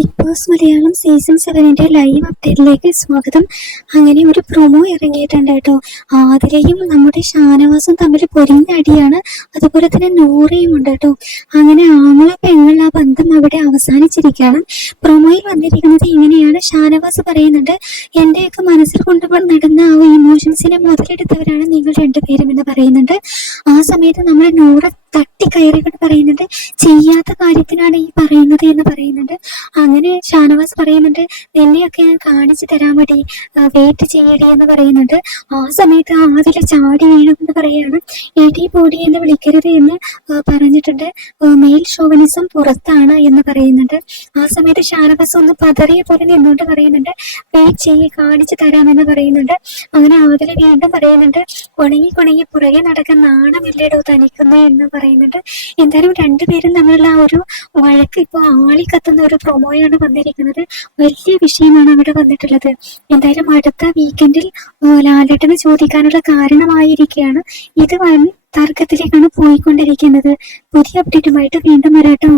Big Boss Malayalam season സെവനിന്റെ live അപ്ഡേറ്റിലേക്ക് സ്വാഗതം. അങ്ങനെ ഒരു പ്രൊമോ ഇറങ്ങിയിട്ടുണ്ട് കേട്ടോ. ആതിരയും നമ്മുടെ ഷാനവാസും തമ്മിൽ പൊരിഞ്ഞടിയാണ് അതുപോലെ തന്നെ നൂറയും ഉണ്ട് കേട്ടോ. അങ്ങനെ ആങ്ങള പെങ്ങൾ ആ ബന്ധം അവിടെ അവസാനിച്ചിരിക്കുകയാണ്. പ്രൊമോയിൽ വന്നിരിക്കുന്നത് ഇങ്ങനെയാണ്. ഷാനവാസ് പറയുന്നുണ്ട് എന്റെയൊക്കെ മനസ്സിൽ കൊണ്ടുപോയി നടന്ന ആ ഇമോഷൻസിനെ മുതലെടുത്തവരാണ് നിങ്ങൾ രണ്ടുപേരും എന്ന് പറയുന്നുണ്ട്. ആ സമയത്ത് നമ്മൾ നൂറ തട്ടി കയറിക്കൊണ്ട് പറയുന്നുണ്ട് ചെയ്യാത്ത കാര്യത്തിനാണ് ഈ പറയുന്നത് എന്ന് പറയുന്നുണ്ട്. അങ്ങനെ ഷാനവാസ് പറയുന്നുണ്ട് നെല്ലിയൊക്കെ ഞാൻ കാണിച്ചു തരാൻ വേണ്ടി വെയിറ്റ് ചെയ്യടി എന്ന് പറയുന്നുണ്ട്. ആ സമയത്ത് ആദില ചാടി വീണെന്ന് പറയാണ് എടി പൊടി എന്ന് വിളിക്കരുത് എന്ന് പറഞ്ഞിട്ടുണ്ട്. മെയിൽ ഷോവനിസം പുറത്താണ് എന്ന് പറയുന്നുണ്ട്. ആ സമയത്ത് ഷാനവാസ് ഒന്ന് പതറിയ പോലെ നിന്നുകൊണ്ട് പറയുന്നുണ്ട് വെയിറ്റ് ചെയ്യ് കാണിച്ചു തരാമെന്ന് പറയുന്നുണ്ട്. അങ്ങനെ ആദില വീണ്ടും പറയുന്നുണ്ട് ഉണങ്ങി കുണങ്ങി പുറകെ നടക്കാൻ നാണമില്ലേടോ തനിക്കുന്ന എന്ന് പറയുന്നുണ്ട്. എന്തായാലും രണ്ടുപേരും തമ്മിലുള്ള ആ ഒരു വഴക്ക് ഇപ്പോൾ ആളി കത്തുന്ന ഒരു പ്രൊമോയാണ് വന്നിരിക്കുന്നത്. വലിയ വിഷയമാണ് അവിടെ വന്നിട്ടുള്ളത്. എന്തായാലും അടുത്ത വീക്കെൻഡിൽ ലാലേട്ടന് ചോദിക്കാനുള്ള കാരണമായിരിക്കുകയാണ്. ഇത് വൻ തർക്കത്തിലേക്കാണ് പോയിക്കൊണ്ടിരിക്കുന്നത്. പുതിയ അപ്ഡേറ്റുമായിട്ട് വീണ്ടും വരാട്ടോ.